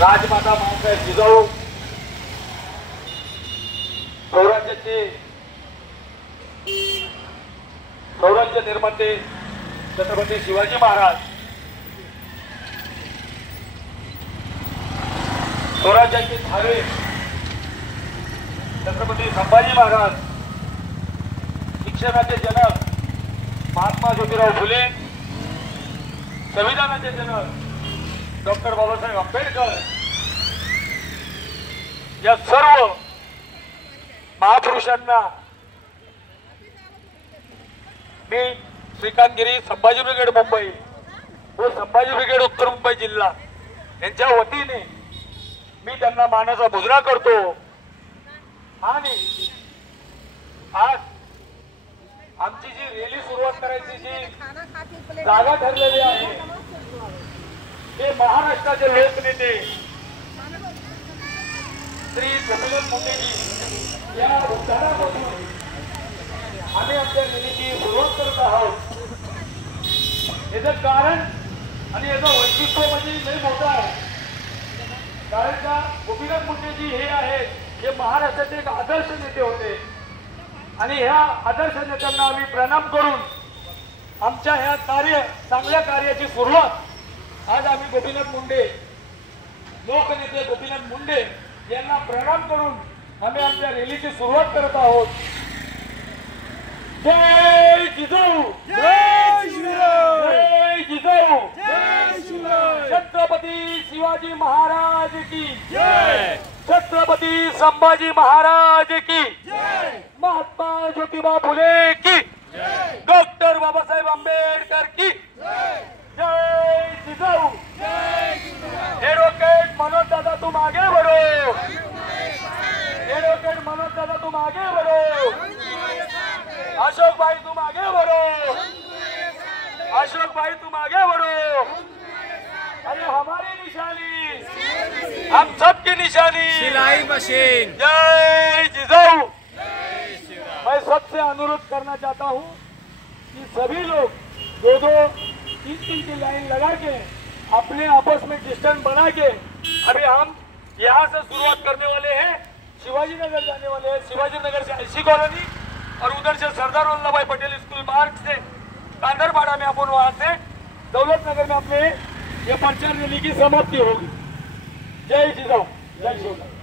राजमाता माँसाहेब जिजाऊ सौराज्य निर्माते छत्रपती शिवाजी महाराज, स्वराज्याचे धारे छत्रपती संभाजी महाराज, शिक्षणाचे जनक महात्मा ज्योतिराव फुले, संविधानाचे जनक डॉक्टर बाबासाहेब आंबेडकर, या सर्व महापुरुषांना मी श्रीकांतगिरी संभाजी ब्रिगेड मुंबई व संभाजी ब्रिगेड उत्तर मुंबई जिल्हा यांच्या वतीने मी त्यांना मानाचा मुजरा करतो। आणि आज आमची जी रॅली सुरुवात करायची जी जागा ठरलेली आहे ते महाराष्ट्राचे लोकनेते श्री गोपीनाथ मुंडेजी या उद्धारापासून आम्ही आमच्या रॅलीची सुरुवात करत आहोत। याचं कारण आणि याचं वैशिष्ट्य म्हणजे लई मोठं आहे, कारण का गोपीनाथ मुंडेजी हे आहेत हे महाराष्ट्राचे एक आदर्श नेते होते आणि ह्या आदर्श नेत्यांना आम्ही प्रणाम करून आमच्या ह्या चांगल्या कार्याची सुरुवात आज आम्ही गोपीनाथ मुंडे लोकनेते गोपीनाथ मुंडे यांना प्रणाम करून आम्ही आमच्या रॅलीची सुरुवात करत आहोत। जय जिजाऊ, जय श्रीराम, जय जिजाऊ, जय श्रीराम, छत्रपती शिवाजी महाराज की जय, छत्रपती संभाजी महाराज की जय, महात्मा ज्योतिबा फुले की जय, डॉक्टर बाबासाहेब आंबेडकर की जय, जय जिजाऊ, जय श्रीराम। एडवोकेट मनोज दादा तुम आगे बढ़ो, एडवोकेट मनोज दादा तुम आगे बढ़ो, अशोक भाई तुम आगे बढ़ो, अशोक भाई तुम आगे बढ़ो। अरे हमारी निशानी, हम सबकी निशानी सिलाई मशीन। जय जिजाऊ। मैं सबसे अनुरोध करना चाहता हूँ कि सभी लोग दो दो तीन तीन की लाइन लगा के अपने आपस में डिस्टेंस बना के अभी हम यहाँ से शुरुआत करने वाले हैं, शिवाजी नगर जाने वाले हैं। शिवाजी नगर से ऐसी कॉलोनी और उधर से सरदार वल्लभ भाई पटेल स्कूल मार्ग से कांदरपाड़ा में अपन वहां से दौलत नगर में अपने ये प्रचार रैली की समाप्ति होगी। जय जिजाऊ, जय शिवराम।